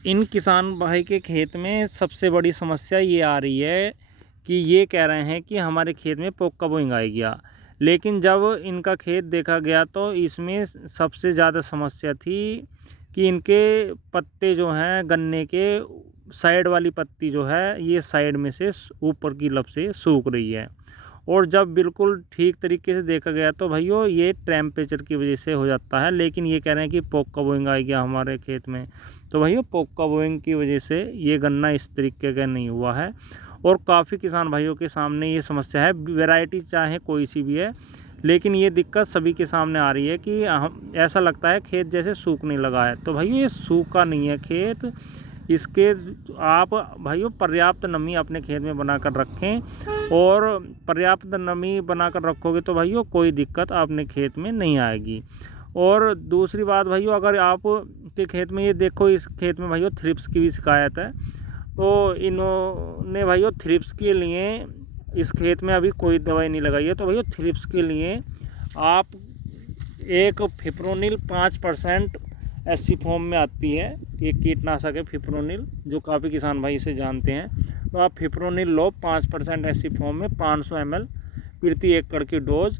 इन किसान भाई के खेत में सबसे बड़ी समस्या ये आ रही है कि ये कह रहे हैं कि हमारे खेत में पोका बोइंग आ गया। लेकिन जब इनका खेत देखा गया तो इसमें सबसे ज़्यादा समस्या थी कि इनके पत्ते जो हैं गन्ने के साइड वाली पत्ती जो है ये साइड में से ऊपर की लब से सूख रही है। और जब बिल्कुल ठीक तरीके से देखा गया तो भाइयों ये टेम्परेचर की वजह से हो जाता है। लेकिन ये कह रहे हैं कि पोका बोइंग आ गया हमारे खेत में, तो भाइयों पोका बोइंग की वजह से ये गन्ना इस तरीके का नहीं हुआ है। और काफ़ी किसान भाइयों के सामने ये समस्या है, वैरायटी चाहे कोई सी भी है, लेकिन ये दिक्कत सभी के सामने आ रही है कि हम ऐसा लगता है खेत जैसे सूखने लगा है। तो भाइयों ये सूखा नहीं है खेत, इसके आप भाइयों पर्याप्त नमी अपने खेत में बनाकर रखें। और पर्याप्त नमी बनाकर रखोगे तो भाइयों कोई दिक्कत अपने खेत में नहीं आएगी। और दूसरी बात भाइयों, अगर आप के खेत में ये देखो, इस खेत में भाइयों थ्रिप्स की भी शिकायत है, तो इन्होंने भाइयों थ्रिप्स के लिए इस खेत में अभी कोई दवाई नहीं लगाई है। तो भाइयों थ्रिप्स के लिए आप एक फिप्रोनिल 5% एससी फॉर्म में आती है, ये कीटनाशक है फिप्रोनिल, जो काफ़ी किसान भाई इसे जानते हैं। तो आप फिप्रोनिल लो 5% एससी फॉर्म में 500 ml प्रति एकड़ की डोज।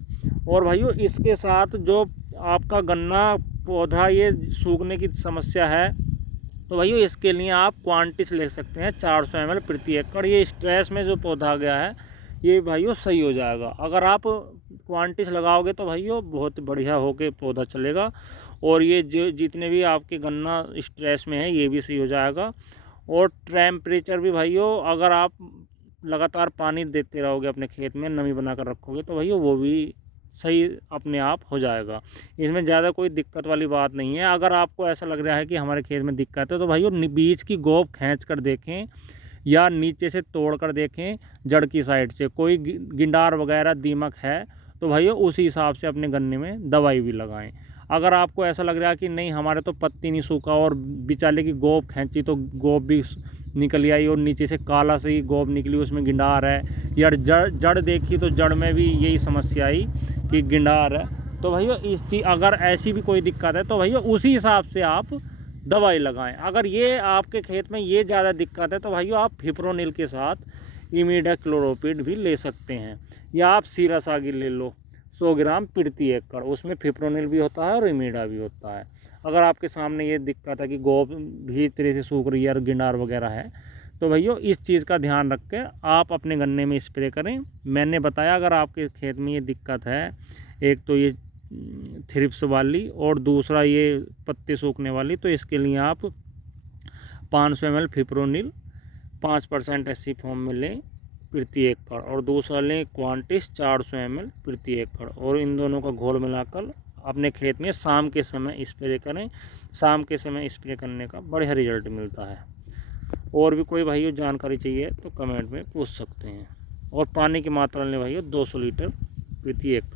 और भाइयों इसके साथ जो आपका गन्ना पौधा ये सूखने की समस्या है, तो भाइयों इसके लिए आप क्वांटिस ले सकते हैं 400 ml प्रति एकड़। ये स्ट्रेस में जो पौधा गया है ये भाइयों सही हो जाएगा। अगर आप क्वांटिस लगाओगे तो भाइयों बहुत बढ़िया होके पौधा चलेगा। और ये जो जितने भी आपके गन्ना स्ट्रेस में है ये भी सही हो जाएगा। और टेम्परेचर भी भाइयों, अगर आप लगातार पानी देते रहोगे अपने खेत में, नमी बनाकर रखोगे, तो भाइयों वो भी सही अपने आप हो जाएगा। इसमें ज़्यादा कोई दिक्कत वाली बात नहीं है। अगर आपको ऐसा लग रहा है कि हमारे खेत में दिक्कत है, तो भाइयों बीज की गोब खींच कर देखें या नीचे से तोड़ कर देखें, जड़ की साइड से कोई गिंडार वगैरह दीमक है तो भाइयों उसी हिसाब से अपने गन्ने में दवाई भी लगाएं। अगर आपको ऐसा लग रहा है कि नहीं हमारे तो पत्ती नहीं सूखा और बिचाले की गोब खींची तो गोब भी निकल आई और नीचे से काला सी गोब निकली, उसमें गिंडार है, या जड़ देखी तो जड़ में भी यही समस्या आई कि गिंडार है, तो भैया इस चीज़ अगर ऐसी भी कोई दिक्कत है तो भैया उसी हिसाब से आप दवाई लगाएं। अगर ये आपके खेत में ये ज़्यादा दिक्कत है तो भैया आप फिप्रोनिल के साथ इमिडाक्लोप्रिड भी ले सकते हैं, या आप सीरासागिर ले लो 100 ग्राम प्रति एकड़, उसमें फिप्रोनिल भी होता है और इमिडा भी होता है। अगर आपके सामने ये दिक्कत है कि गोब भी तरह से सूख रही है और गिंडार वगैरह है, तो भैया इस चीज़ का ध्यान रख के आप अपने गन्ने में स्प्रे करें। मैंने बताया अगर आपके खेत में ये दिक्कत है, एक तो ये थ्रिप्स वाली और दूसरा ये पत्ते सूखने वाली, तो इसके लिए आप 500 ml फिप्रोनिल 5% एससी फॉर्म में लें प्रति एकड़, और दूसरा लें क्वांटिस 400 ml प्रति एकड़, और इन दोनों का घोल मिलाकर अपने खेत में शाम के समय स्प्रे करें। शाम के समय स्प्रे करने का बढ़िया रिजल्ट मिलता है। और भी कोई भाइयों जानकारी चाहिए तो कमेंट में पूछ सकते हैं। और पानी की मात्रा लें भाइयों 200 लीटर प्रति एकड़।